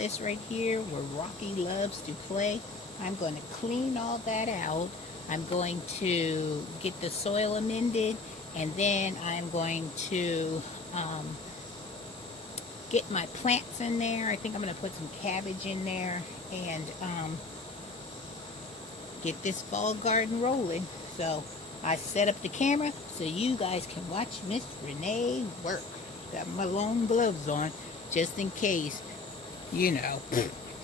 this right here where Rocky loves to play. I'm going to clean all that out. I'm going to get the soil amended, and then I'm going to get my plants in there. I think I'm going to put some cabbage in there and get this fall garden rolling. So I set up the camera so you guys can watch Miss Renee work. Got my long gloves on just in case, you know,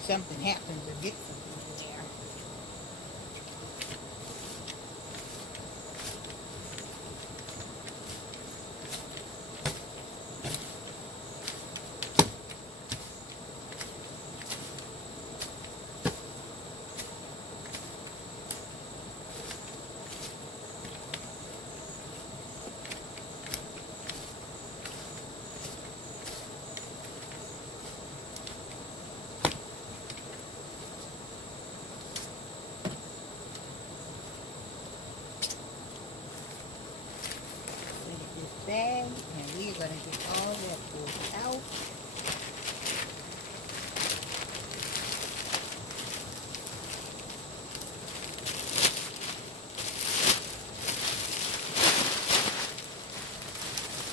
something happens or get something in there. Look at this bag, and we're going to get all that pulled out.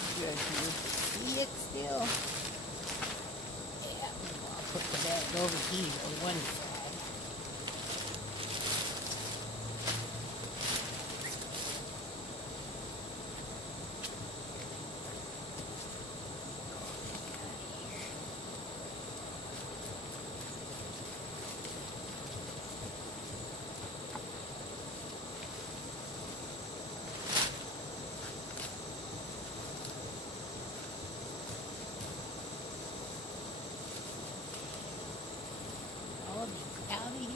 You guys can see it still. Yeah, I'll put the bag over here on one side. All these out of here.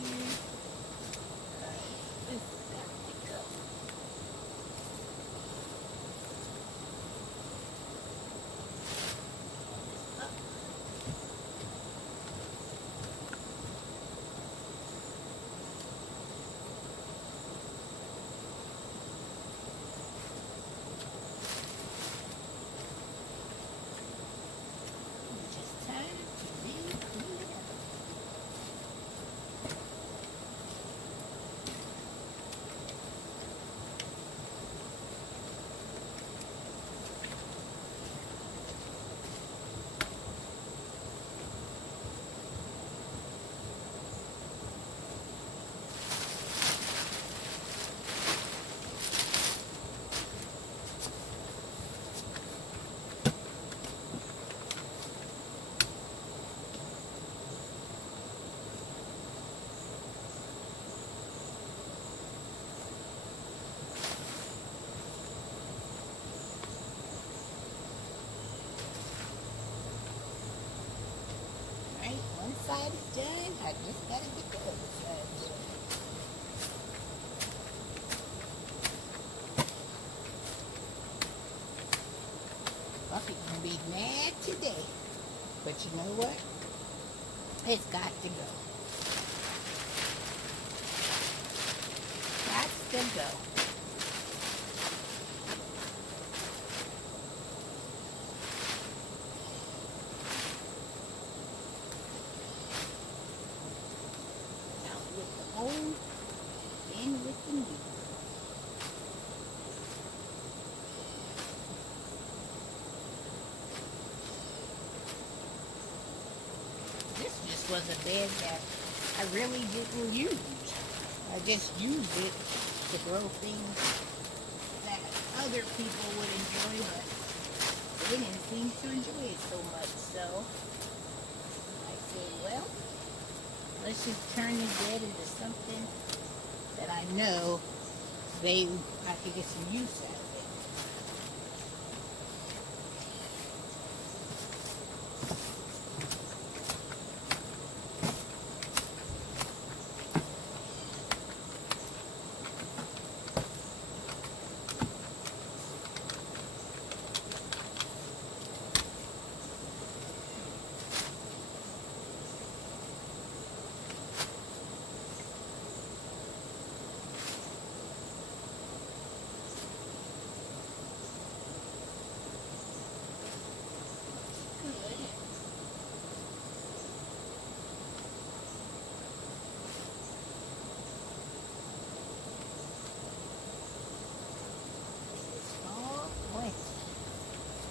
This is there we go. Up. Just time to really clean it up. Right, one side is done. I just gotta get the other side done. Buffy's gonna be mad today, but you know what? It's got to go. Got to go. Out with the old, in with the new. This just was a bed that I really didn't use. I just used it to grow things that other people would enjoy, but they didn't seem to enjoy it so much. So I said, well, let's just turn this bed into something that I know I could get some use out of it.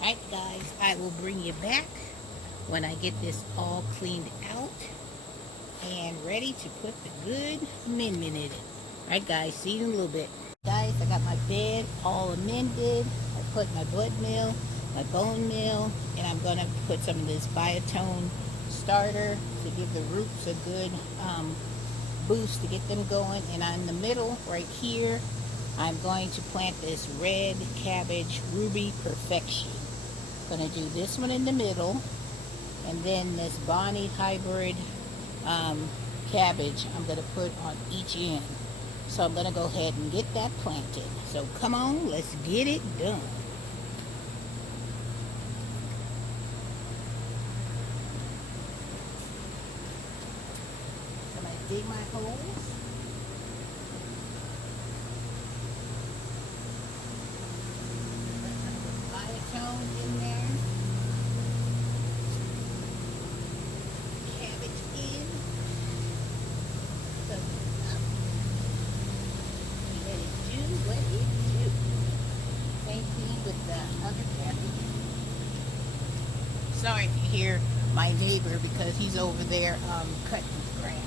Alright guys, I will bring you back when I get this all cleaned out and ready to put the good amendment in it. Alright guys, see you in a little bit. Guys, I got my bed all amended. I put my blood meal, my bone meal, and I'm going to put some of this biotone starter to give the roots a good boost to get them going. And in the middle right here, I'm going to plant this red cabbage Ruby Perfection. I'm going to do this one in the middle, and then this Bonnie hybrid cabbage I'm going to put on each end. So I'm going to go ahead and get that planted. So come on, let's get it done. So I'm going to dig my holes. In there, cabbage in, cover it up, let it do what it do. Same thing with the other cabbage. Sorry if you hear my neighbor because he's over there cutting grass.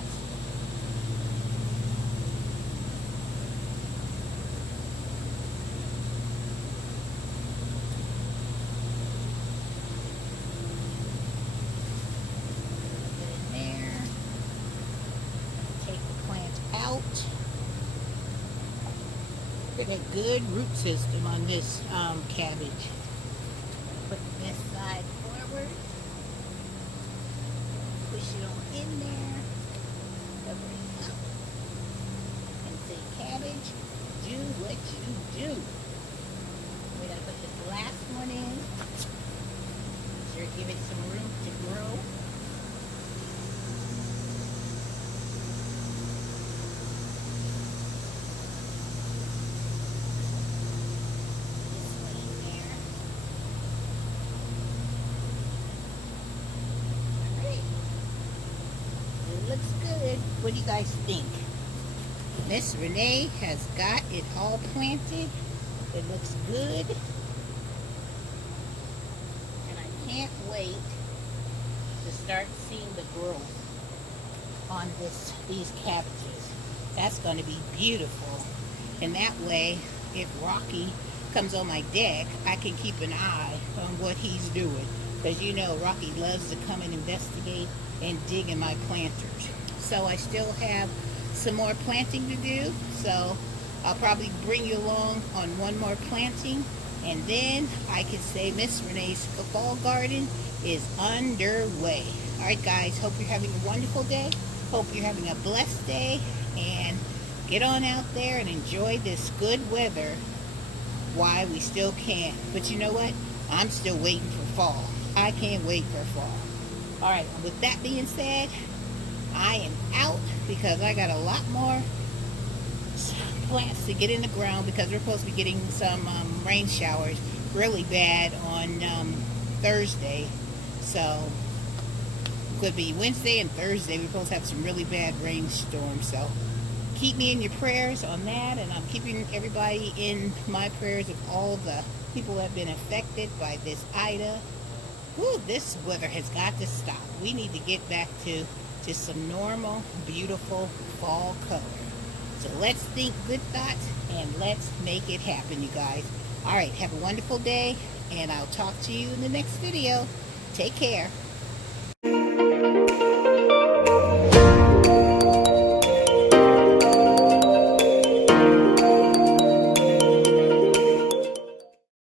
Get a good root system on this cabbage. Put this side forward. Push it on in there. Cover it up. And say, cabbage, do what you do. We're going to put this last one in. Sure, give it some room to grow. Looks good. What do you guys think? Miss Renee has got it all planted. It looks good. And I can't wait to start seeing the growth on these cabbages. That's going to be beautiful. And that way, if Rocky comes on my deck, I can keep an eye on what he's doing. Because you know Rocky loves to come and investigate and dig in my planters. So I still have some more planting to do. So I'll probably bring you along on one more planting. And then I can say Miss Renee's fall garden is underway. Alright guys, hope you're having a wonderful day. Hope you're having a blessed day. And get on out there and enjoy this good weather while we still can. But you know what? I'm still waiting for fall. I can't wait for fall. Alright, with that being said, I am out because I got a lot more plants to get in the ground because we're supposed to be getting some rain showers really bad on Thursday. So, could be Wednesday and Thursday. We're supposed to have some really bad rainstorms. So, keep me in your prayers on that, and I'm keeping everybody in my prayers of all the people that have been affected by this Ida. Whew, this weather has got to stop. We need to get back to just some normal, beautiful fall color. So let's think good thoughts and let's make it happen, you guys. Alright, have a wonderful day, and I'll talk to you in the next video. Take care.